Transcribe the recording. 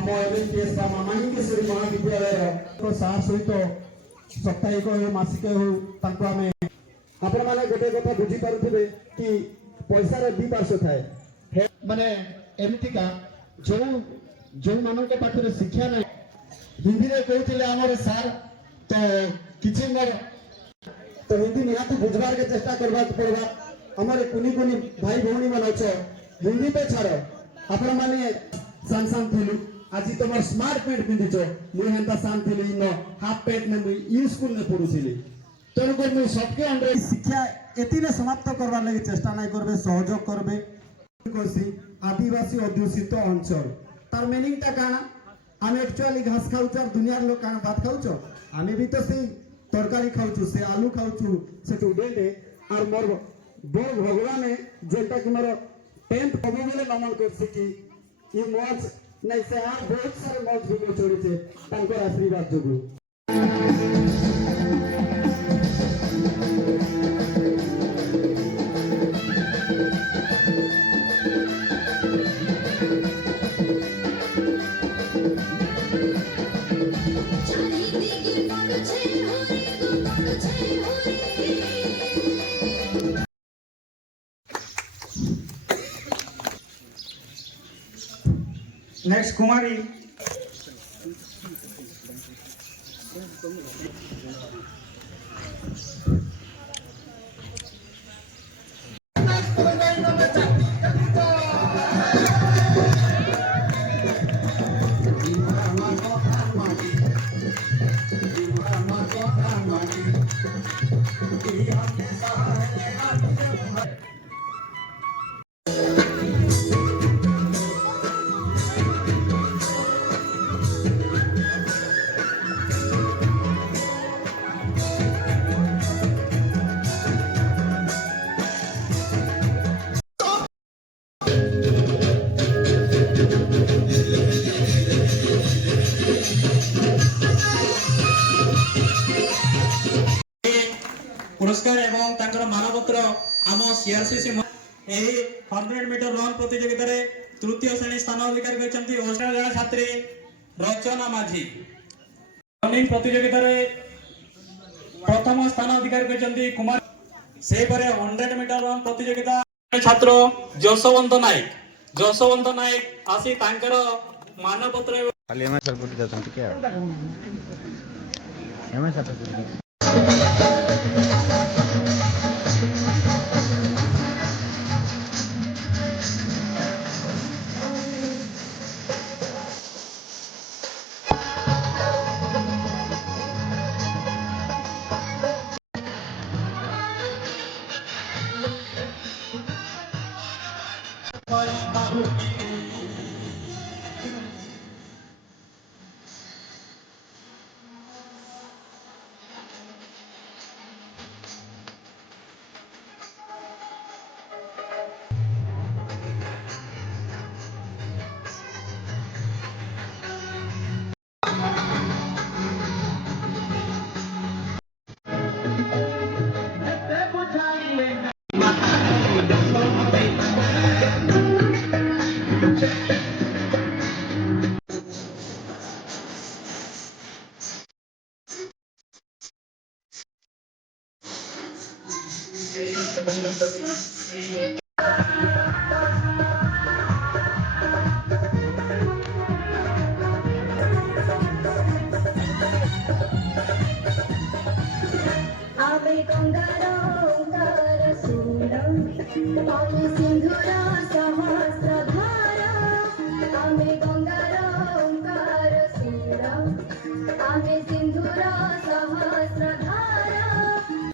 ଆମ ଏମଏଲଟିଏସ୍ ବା ମାମାନିକେଶ୍ୱରୀ ମହାବିଦ୍ୟାଳୟର ସାର୍ ସହିତ ସାପ୍ତାହିକ ହେଉ ମାସିକ ହେଉ ତାଙ୍କୁ ଆମେ ଆପଣମାନେ ଗୋଟେ କଥା ବୁଝିପାରୁଥିବେ କି ପଇସାର ଦି ପାର୍ଶ୍ୱ ଥାଏ ମାନେ ଏମିତିକା ଯୋଉମାନଙ୍କ ପାଖରେ ଶିକ୍ଷା ନାହିଁ ହିନ୍ଦୀରେ କହୁଥିଲେ ଆମର ସାର୍ ତ କିଛି ତ ହିନ୍ଦୀ ନିହାତି ବୁଝବାର୍କେ ଚେଷ୍ଟା କରିବାକୁ ପଡବା ଆମର କୁନି କୁନି ଭାଇ ଭଉଣୀ ମାନେ ଅଛ ହିନ୍ଦୀ ତ ଛାଡ଼ ଆପଣ ମାନେ ସାନ୍ ଥିଲୁ আজি তোমার স্মার্ট প্যান্ট পিঁধিছ মুই হেন্তা সান থিলি ন হাফ প্যান্ট নে মুই ইউ স্কুল নে পড়ুছিলি তেণুকর মুই সবকে আমরা শিক্ষা এতিনে সমাপ্ত করবার লাগি চেষ্টা নাই করবে সহযোগ করবে করছি আদিবাসী অধ্যুষিত অঞ্চল তার মিনিংটা কানা আমি একচুয়ালি ঘাস খাউছ আর দুনিয়ার লোক কানা ভাত খাউছ আমি বি তো সেই তরকারি খাউছু সে আলু খাউছু সে স্টুডেন্ট আর মোর বড় ভগবানে যেটা কি মোর 10th হবো বলে নমন করছি কি ই মজ नहीं से आप बहुत सारे मौज भी छोड़ी थे तंकर आशीर्वाद जोगु नेक्स्ट कुमारी पुरस्कार एवं तांकर मानपत्र आम सीआरसीसी 100 मीटर रन प्रतियोगिता रे तृतीय श्रेणी स्थान अधिकार करछंती ओस्ट्रेलिया छात्री रचना माझी रनिंग प्रतियोगिता रे प्रथम स्थान अधिकार करछंती कुमार से परे 100 मीटर रन प्रतियोगिता छात्र जसवंत नायक आसी तांकर मानपत्र खाली एमएस सपोर्ट करछंती क्या एमएस सपोर्ट सिंधुरा सहस्र